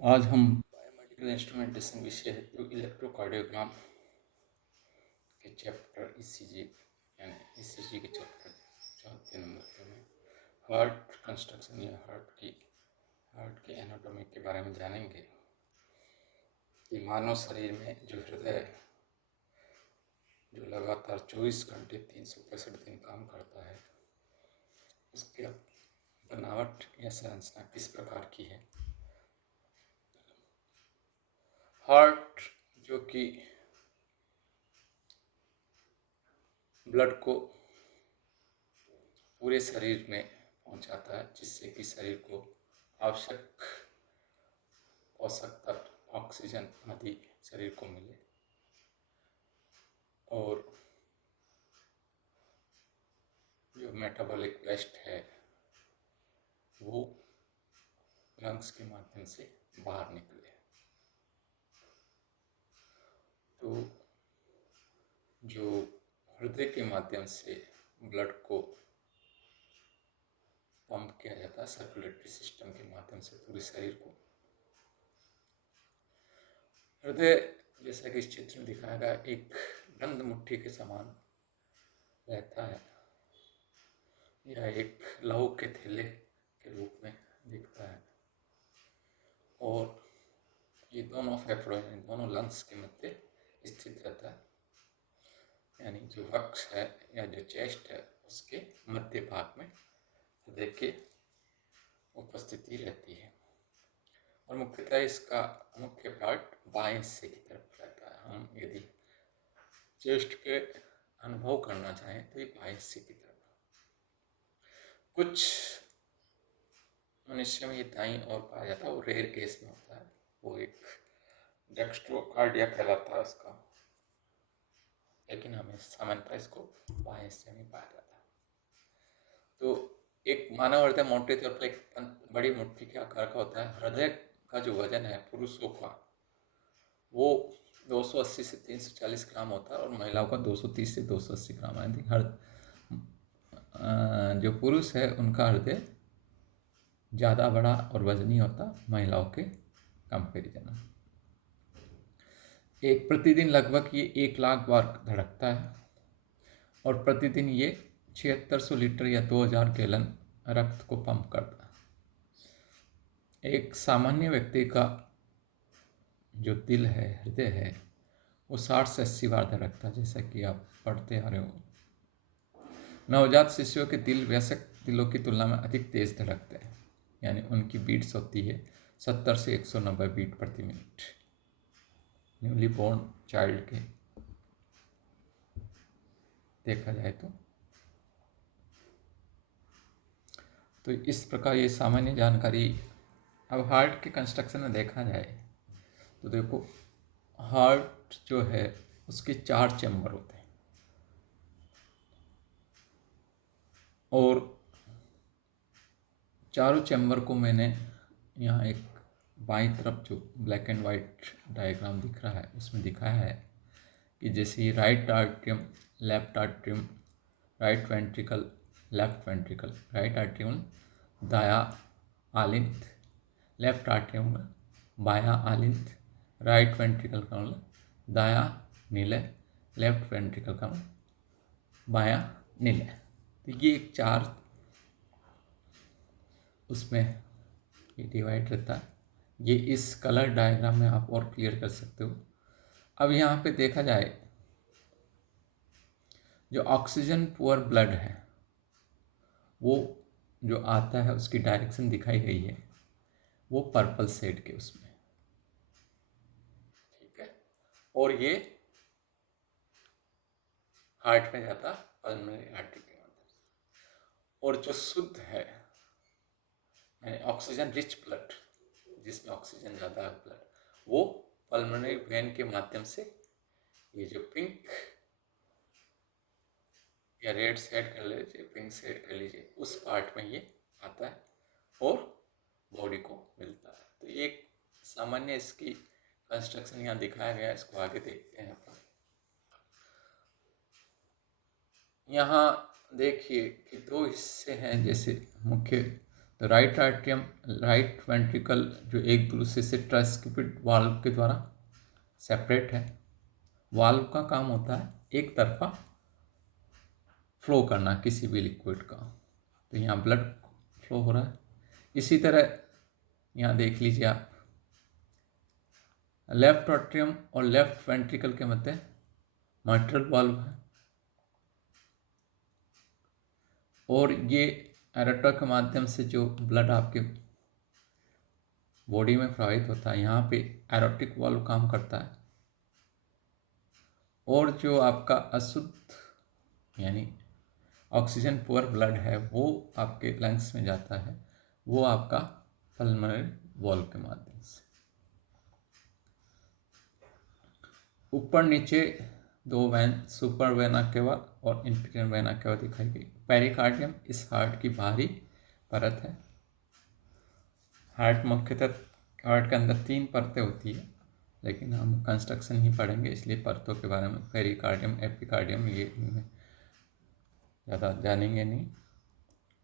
आज हम biomedical instrumentation विषय हेतु इलेक्ट्रोकार्डियोग्राम के चैप्टर ईसीजी यानी ईसीजी के चैप्टर 4 नंबर में हार्ट कंस्ट्रक्शन या हार्ट के एनाटॉमी के बारे में जानेंगे कि मानव शरीर में जो हृदय जो लगातार 24 घंटे 365 दिन काम करता है, उसकी बनावट या संरचना किस प्रकार की है। हार्ट जो कि ब्लड को पूरे शरीर में पहुंचाता है, जिससे कि शरीर को आवश्यक पोषक तत्व ऑक्सीजन आदि शरीर को मिले, और जो मेटाबॉलिक वेस्ट है वो लंग्स के माध्यम से बाहर निकले। तो जो हृदय के माध्यम से ब्लड को पंप किया जाता है सर्कुलेटरी सिस्टम के माध्यम से पूरे शरीर को, हृदय जैसा कि इस चित्र में दिखाया गया एक बंद मुट्ठी के समान रहता है या एक लहू के थैले के रूप में दिखता है, और ये दोनों फेफड़ों में दोनों लंग्स के मध्य स्थित रहता है, यानी जो वक्ष है या जो चेस्ट है उसके मध्य भाग में हृदय की उपस्थिति रहती है। और मुख्यतः इसका मुख्य पार्ट बाएं हिस्से की तरफ रहता है। हम यदि चेस्ट के अनुभव करना चाहें तो ये बाएं हिस्से की तरफ। कुछ मनुष्य में ये दाईं ओर पाया जाता है, वो रेयर केस में होता है, वो एक डेक्स्ट्रोकार्डिया कहलाता है उसका, लेकिन हमें सामान्यतः इसको बाएं हिस्से में पाया जाता है। तो एक मानव हृदय मोटे तौर पर एक बड़ी मुट्ठी के आकार का होता है। हृदय का जो वजन है पुरुषों का वो 280 से 340 ग्राम होता है, और महिलाओं का 230 से 280 ग्राम है। हर जो पुरुष है उनका हृदय ज़्यादा बड़ा और वजनी होता महिलाओं के कंपेरिजन में। एक प्रतिदिन लगभग ये 1 लाख बार धड़कता है, और प्रतिदिन ये 7600 लीटर या 2000 गैलन रक्त को पंप करता है। एक सामान्य व्यक्ति का जो दिल है, हृदय है, वो 60 से 80 बार धड़कता है, जैसा कि आप पढ़ते आ रहे हो। नवजात शिशुओं के दिल वयस्क दिलों की तुलना में अधिक तेज धड़कते हैं, यानी उनकी बीट्स होती है 70 से 190 बीट प्रति मिनट न्यूली बोर्न चाइल्ड के देखा जाए तो इस प्रकार ये सामान्य जानकारी। अब हार्ट के कंस्ट्रक्शन में देखा जाए तो देखो, हार्ट जो है उसके 4 चैम्बर होते हैं, और चारों चैम्बर को मैंने यहाँ एक बाईं तरफ जो ब्लैक एंड वाइट डायग्राम दिख रहा है उसमें दिखाया है कि जैसे right atrium, left atrium, right ventricle, left ventricle, right atrium दाया आलिंद, लेफ्ट आर्ट्रियम बाया आलिंद, राइट वेंट्रिकल का मतलब दाया नीले, लेफ्ट वेंट्रिकल का मतलब बाया नीले। तो ये एक 4 उसमें ये डिवाइड रहता है। ये इस कलर डायग्राम में आप और क्लियर कर सकते हो। अब यहाँ पे देखा जाए, जो ऑक्सीजन पुअर ब्लड है वो जो आता है उसकी डायरेक्शन दिखाई गई है, वो पर्पल शेड के उसमें, ठीक है। और ये हार्ट में जाता पल्मोनरी आर्टरी के माध्यम से। और जो शुद्ध है यानी ऑक्सीजन रिच ब्लड, जिसमें ऑक्सीजन ज़्यादा है ब्लड, वो पल्मोनरी वेन के माध्यम से ये जो पिंक या रेड शेड कर लीजिए, पिंक शेड कर लीजिए, उस पार्ट में ये आता है और बॉडी को मिलता है। तो ये एक सामान्य इसकी कंस्ट्रक्शन यहाँ दिखाया गया है, इसको आगे देखते हैं अपन। यहाँ देखिए कि 2 हिस्से हैं, जैसे मुख्य तो राइट आर्ट्रियम, राइट वेंट्रिकल जो एक दूसरे से ट्राइस्किपिड वाल्व के द्वारा सेपरेट है। वाल्व का काम होता है एक तरफा फ्लो करना किसी भी लिक्विड का। तो यहाँ ब्लड फ्लो हो रहा है। इसी तरह यहाँ देख लीजिए आप, लेफ्ट आर्ट्रियम और लेफ्ट वेंट्रिकल के मध्य माइट्रल वाल्व है, और ये एरेटा के माध्यम से जो ब्लड आपके बॉडी में प्रवाहित होता है, यहाँ पे एरोटिक वाल्व काम करता है। और जो आपका अशुद्ध यानी ऑक्सीजन पुअर ब्लड है वो आपके लंग्स में जाता है, वो आपका पल्मोनरी वाल्व के माध्यम से। ऊपर नीचे दो वैन, सुपर वेना केवा और इंफीरियर वेना केवा दिखाई गई। पेरिकार्डियम इस हार्ट की बाहरी परत है। हार्ट मुख्यतः, हार्ट के अंदर 3 परतें होती है, लेकिन हम कंस्ट्रक्शन ही पढ़ेंगे इसलिए परतों के बारे में, पेरिकार्डियम, एपिकार्डियम, ये इनमें ज़्यादा जानेंगे नहीं।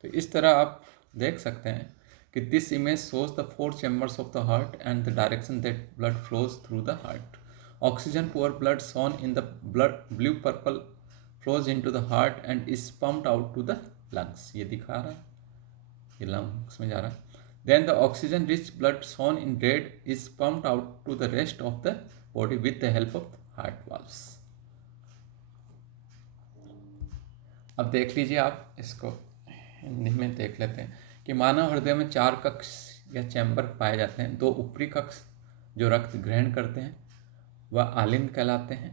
तो इस तरह आप देख सकते हैं कि this image shows the 4 chambers of the heart and the direction that blood flows through the heart. Oxygen poor blood shown in the blood blue purple flows into the heart and is pumped out to the lungs. ये दिखा रहा है, ये lungs में जा रहा है। Then the oxygen rich blood shown in red is pumped out to the rest of the body with the help of heart valves. अब देख लीजिए आप, इसको हिंदी में देख लेते हैं कि मानव हृदय में 4 कक्ष या चैम्बर पाए जाते हैं। 2 ऊपरी कक्ष जो रक्त ग्रहण करते हैं वह आलिंद कहलाते हैं।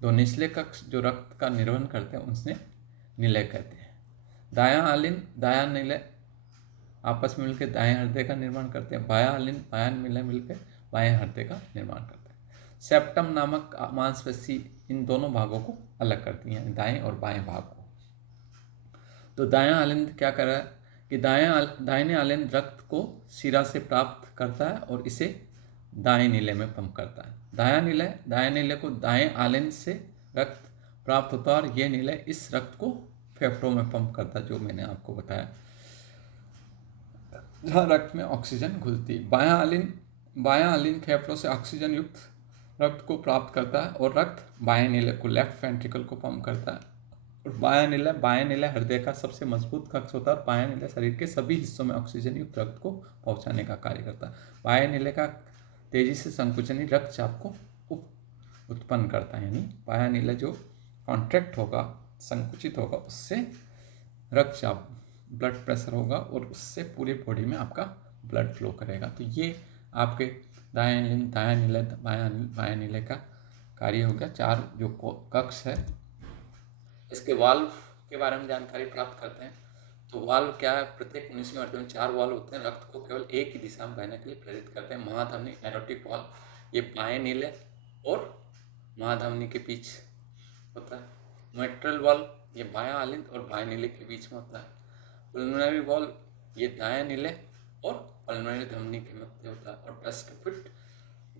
2 निचले कक्ष जो रक्त का निर्वहन करते हैं उनसे निलय कहते हैं। दायां आलिंद, दायां निलय आपस में मिलकर दाएं हृदय का निर्माण करते हैं। बायां आलिंद, बायां निलय मिलकर बाएं हृदय का निर्माण करते हैं। सेप्टम नामक मांसपेशी इन दोनों भागों को अलग करती है, दाएं और बाएं भाग को। तो दायां आलिंद क्या कर रहा है कि दाहिने आलिंद रक्त को शिरा से प्राप्त करता है और इसे दाएं निलय में पंप करता है। दायां निलय को दाएं आलिंद से रक्त प्राप्त होता है और यह निलय इस रक्त को फेफड़ों में पंप करता है, जो मैंने आपको बताया, जहाँ रक्त में ऑक्सीजन घुलती है। बायां आलिंद फेफड़ों से ऑक्सीजन युक्त रक्त को प्राप्त करता है और रक्त बाएं निलय को, लेफ्ट वेंट्रिकल को पंप करता है। और बाएं निलय हृदय का सबसे मजबूत कक्ष होता है और बायां निलय शरीर के सभी हिस्सों में ऑक्सीजन युक्त रक्त को पहुंचाने का कार्य करता है। बाएं निलय का तेजी से संकुचन रक्तचाप को उत्पन्न करता है, यानी बायां निलय जो कॉन्ट्रैक्ट होगा, संकुचित होगा, उससे रक्तचाप, ब्लड प्रेशर होगा और उससे पूरे बॉडी में आपका ब्लड फ्लो करेगा। तो ये आपके दायां निलय, बायां निलय का कार्य हो गया। 4 जो कक्ष है, इसके वाल्व के बारे में जानकारी प्राप्त करते हैं। तो वाल्व क्या है? प्रत्येक मनुष्य में 4 वाल्व होते हैं, रक्त को केवल एक ही दिशा में बहने के लिए प्रेरित करते हैं। महाधमनी, एरोटिक वाल्व, ये बाएं निलय और महाधमनी के बीच होता है। मिट्रल वाल्व, ये बायां आलिंद और बाएं निलय के बीच में होता है। पल्मोनरी वाल्व, ये दायां निलय और पल्मोनरी धमनी के मध्य होता है। और ट्राइस्किपिड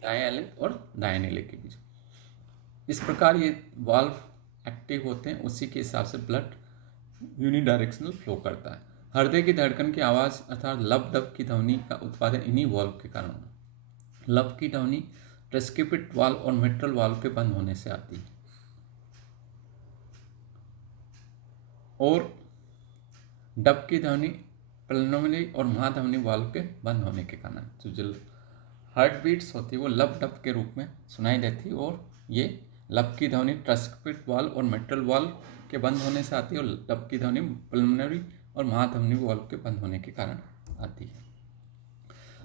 दाएं आलिंद और दाएं निलय के बीच। इस प्रकार ये वाल्व एक्टिव होते हैं, उसी के हिसाब से ब्लड यूनिडायरेक्शनल फ्लो करता है। हृदय की धड़कन की आवाज़ अर्थात लब डब की ध्वनि का उत्पादन इन्हीं वाल्व के कारण होता है। लब की ध्वनि ट्राइस्किपिड वाल्व और मिट्रल वाल्व के बंद होने से आती है और डब की ध्वनि पल्मोनरी और महाधमनी वाल्व के बंद होने के कारण। तो जो हार्ट बीट्स होती है वो लब डब के रूप में सुनाई देती है और ये लब की ध्वनि ट्राइस्किपिड वाल्व और मिट्रल वाल्व के बंद होने से आती है और लब की ध्वनि पल्मोनरी और महाधमनी वाल्व के बंद होने के कारण आती है।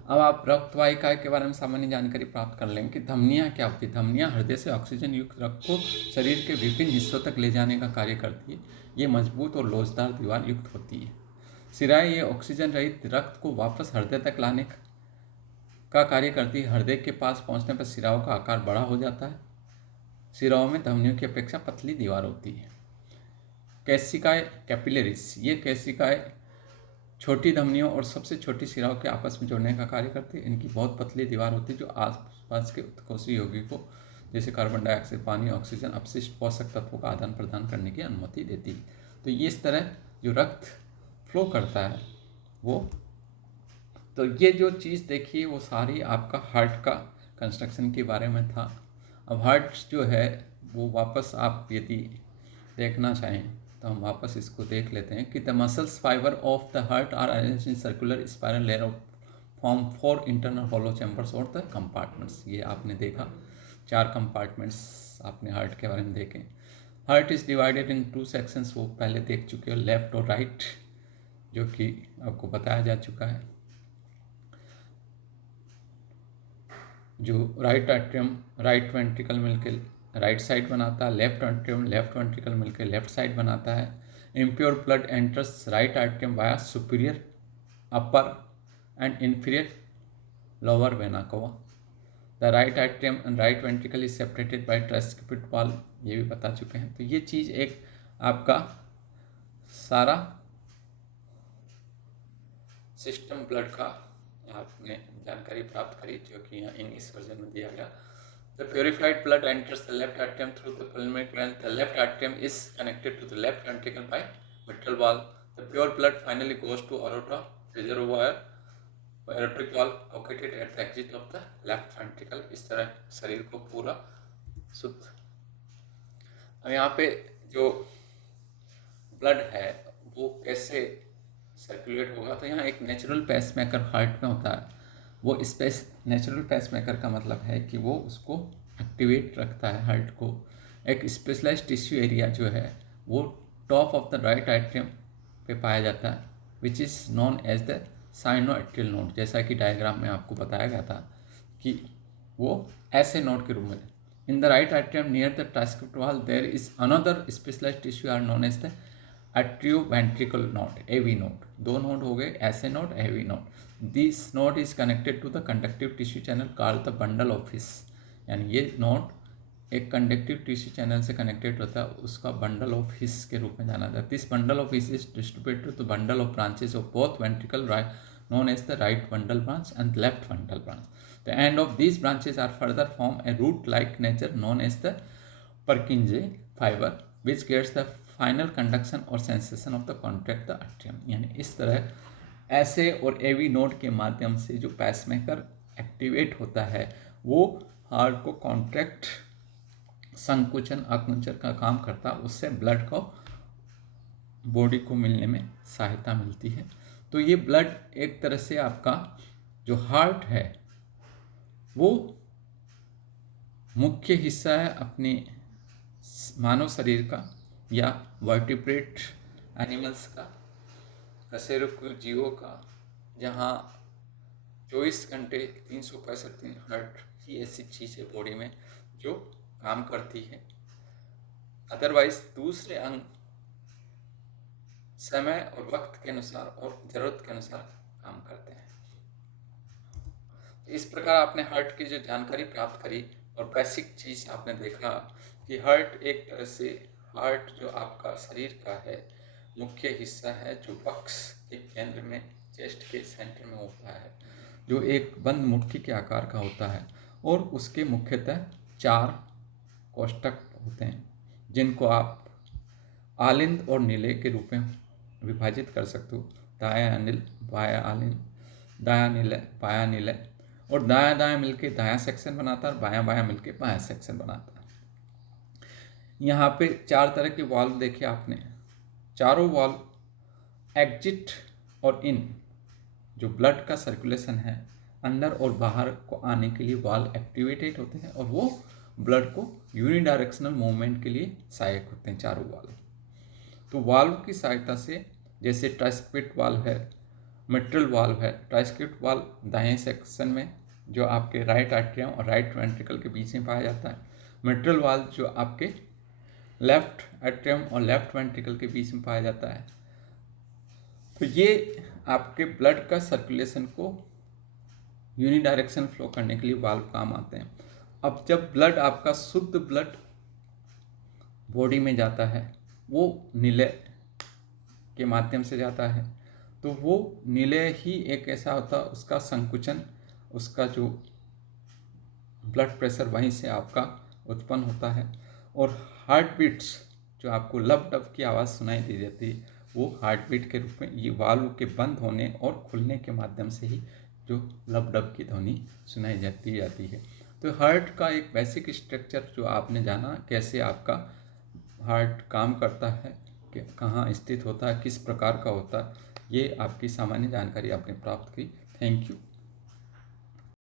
अब आप रक्त वाहिका के बारे में सामान्य जानकारी प्राप्त कर लेंगे कि धमनियाँ क्या होती है। धमनियाँ हृदय से ऑक्सीजन युक्त रक्त को शरीर के विभिन्न हिस्सों तक ले जाने का कार्य करती है। ये मजबूत और लोचदार दीवार युक्त होती है। सिराएं, ये ऑक्सीजन रहित रक्त को वापस हृदय तक लाने का कार्य करती है। हृदय के पास पहुंचने पर सिराओं का आकार बड़ा हो जाता है। सिराओं में धमनियों की अपेक्षा पतली दीवार होती है। कैसिकाए कैपिलरीज, ये कैसिकाए छोटी धमनियों और सबसे छोटी सिराओं के आपस में जोड़ने का कार्य करती है। इनकी बहुत पतली दीवार होती है जो आसपास के उत्कोषीय यौगिक को, जैसे कार्बन डाइऑक्साइड, पानी, ऑक्सीजन, अपशिष्ट पोषक तत्वों का आदान प्रदान करने की अनुमति देती है। तो ये इस तरह जो रक्त फ्लो करता है वो। तो ये जो चीज़ देखिए वो सारी आपका हार्ट का कंस्ट्रक्शन के बारे में था। अब हार्ट जो है वो वापस आप यदि देखना चाहें तो हम वापस इसको देख लेते हैं कि the muscles fibre of the heart are arranged in circular spiral layer of form 4 internal hollow chambers और द कंपार्टमेंट्स। ये आपने देखा 4 कंपार्टमेंट्स आपने हार्ट के बारे में देखे। Heart is divided in 2 sections, वो पहले देख चुके हो, लेफ्ट और राइट, जो कि आपको बताया जा चुका है। जो राइट एट्रियम राइट वेंट्रिकल मिलकर राइट साइड बनाता है, लेफ्ट एट्रियम लेफ्ट वेंट्रिकल मिलकर लेफ्ट साइड बनाता है। Impure blood enters right atrium via superior upper and inferior lower vena cava. The right atrium and right ventricle is separated by tricuspid wall, ये भी बता चुके हैं। तो ये चीज़ एक आपका सारा सिस्टम ब्लड का आपने जानकारी प्राप्त करी, जो कि यहाँ इंग्लिश वर्जन में दिया गया। The purified blood enters the left atrium through the pulmonary gland. The left atrium is connected to the left ventricle by mitral valve. The pure blood finally goes to aorta reservoir, aortic valve located at the exit of the left ventricle. इस तरह शरीर को पूरा शुद्ध। अब यहाँ पे जो ब्लड है वो कैसे सर्कुलेट होगा, तो यहाँ एक नेचुरल पेसमेकर हार्ट में होता है। वो नेचुरल पेसमेकर का मतलब है कि वो उसको एक्टिवेट रखता है हार्ट को। एक स्पेशलाइज्ड टिश्यू एरिया जो है वो top of the right atrium पे पाया जाता है, which is known as the sinoatrial node. जैसा कि डायग्राम में आपको बताया गया था कि वो ऐसे नोड के रूप में। In the right atrium near the tricuspid wall there is another specialised tissue are known as the atrioventricular node, AV node. 2 node हो गए, ऐसे node, AV node. This node is connected to the conductive tissue channel called the bundle of His. यानी ये node एक conductive tissue channel से connected होता है, उसका बंडल ऑफ हिस के रूप में जाना जाता है। This bundle of His is distributed to the bundle of branches of both ventricle known as the right bundle branch and left bundle branch. The end of these branches are further form a root-like nature known as the Purkinje fiber, which gets the final conduction और sensation of the contract the atrium. यानी इस तरह ऐसे और AV node के माध्यम से जो पेसमेकर एक्टिवेट होता है वो हार्ट को कॉन्ट्रैक्ट, संकुचन, आकुंचन का काम करता है, उससे ब्लड को बॉडी को मिलने में सहायता मिलती है। तो ये ब्लड एक तरह से आपका जो हार्ट है वो मुख्य हिस्सा है अपने मानव शरीर का या वर्टिब्रेट एनिमल्स का, कशेरुकी जीवों का, जहाँ 24 घंटे 365 दिन हार्ट ही ऐसी चीज़ है बॉडी में जो काम करती है। अदरवाइज दूसरे अंग समय और वक्त के अनुसार और ज़रूरत के अनुसार काम करते हैं। इस प्रकार आपने हार्ट की जो जानकारी प्राप्त करी और बेसिक चीज़ आपने देखा कि हार्ट एक तरह से हार्ट जो आपका शरीर का है मुख्य हिस्सा है, जो वक्ष के केंद्र में, चेस्ट के सेंटर में होता है, जो एक बंद मुट्ठी के आकार का होता है और उसके मुख्यतः 4 कोष्ठक होते हैं जिनको आप आलिंद और नीले के रूप में विभाजित कर सकते हो। दायां अनिल, बायां आलिंद, दायां नीले, बायां नीले, और दायां दायां मिलके दायां सेक्शन बनाता है और बायां बायां मिलके बायां सेक्शन बनाता है। यहाँ पे 4 तरह के वाल्व देखे आपने। चारों वाल्व एग्जिट और इन, जो ब्लड का सर्कुलेशन है अंदर और बाहर को आने के लिए वाल्व एक्टिवेटेड होते हैं और वो ब्लड को यूनिडायरेक्शनल मूवमेंट के लिए सहायक होते हैं चारों वाल्व। तो वाल्व की सहायता से जैसे ट्राइस्किपिड वाल्व है, मिट्रल वाल्व है। ट्राइस्किपिड वाल्व दाएं सेक्शन में जो आपके राइट एट्रियम और राइट वेंट्रिकल के बीच में पाया जाता है। मिट्रल वाल्व जो आपके लेफ्ट एट्रियम और लेफ्ट वेंट्रिकल के बीच में पाया जाता है। तो ये आपके ब्लड का सर्कुलेशन को यूनिडायरेक्शन फ्लो करने के लिए वाल्व काम आते हैं। अब जब ब्लड आपका शुद्ध ब्लड बॉडी में जाता है वो नीले के माध्यम से जाता है, तो वो नीले ही एक ऐसा होता है, उसका संकुचन, उसका जो ब्लड प्रेशर वहीं से आपका उत्पन्न होता है और हार्ट बीट्स जो आपको लब डब की आवाज़ सुनाई दी जाती है वो हार्ट बीट के रूप में ये वाल्व के बंद होने और खुलने के माध्यम से ही जो लब डब की ध्वनि सुनाई जाती है। तो हार्ट का एक बेसिक स्ट्रक्चर जो आपने जाना, कैसे आपका हार्ट काम करता है, कहाँ स्थित होता है, किस प्रकार का होता है, ये आपकी सामान्य जानकारी आपने प्राप्त की। Thank you.